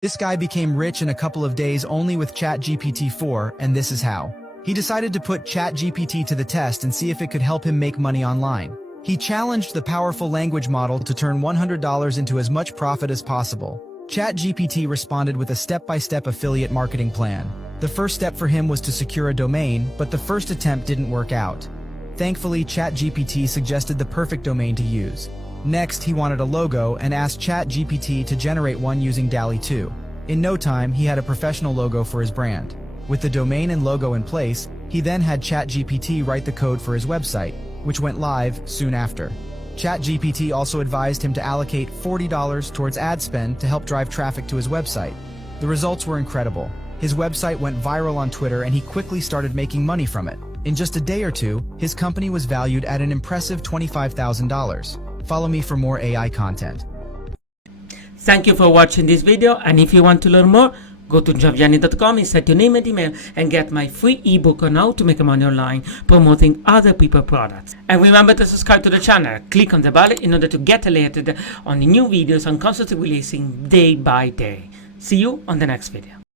This guy became rich in a couple of days only with ChatGPT 4, and this is how. He decided to put ChatGPT to the test and see if it could help him make money online. He challenged the powerful language model to turn $100 into as much profit as possible. ChatGPT responded with a step-by-step affiliate marketing plan. The first step for him was to secure a domain, but the first attempt didn't work out. Thankfully, ChatGPT suggested the perfect domain to use. Next, he wanted a logo and asked ChatGPT to generate one using DALL-E 2. In no time, he had a professional logo for his brand. With the domain and logo in place, he then had ChatGPT write the code for his website, which went live soon after. ChatGPT also advised him to allocate $40 towards ad spend to help drive traffic to his website. The results were incredible. His website went viral on Twitter and he quickly started making money from it. In just a day or two, his company was valued at an impressive $25,000. Follow me for more AI content. Thank you for watching this video, and if you want to learn more, go to joviani.com, insert your name and email, and get my free ebook on how to make money online promoting other people's products. And remember to subscribe to the channel, click on the bell in order to get alerted on the new videos I'm constantly releasing day by day. See you on the next video.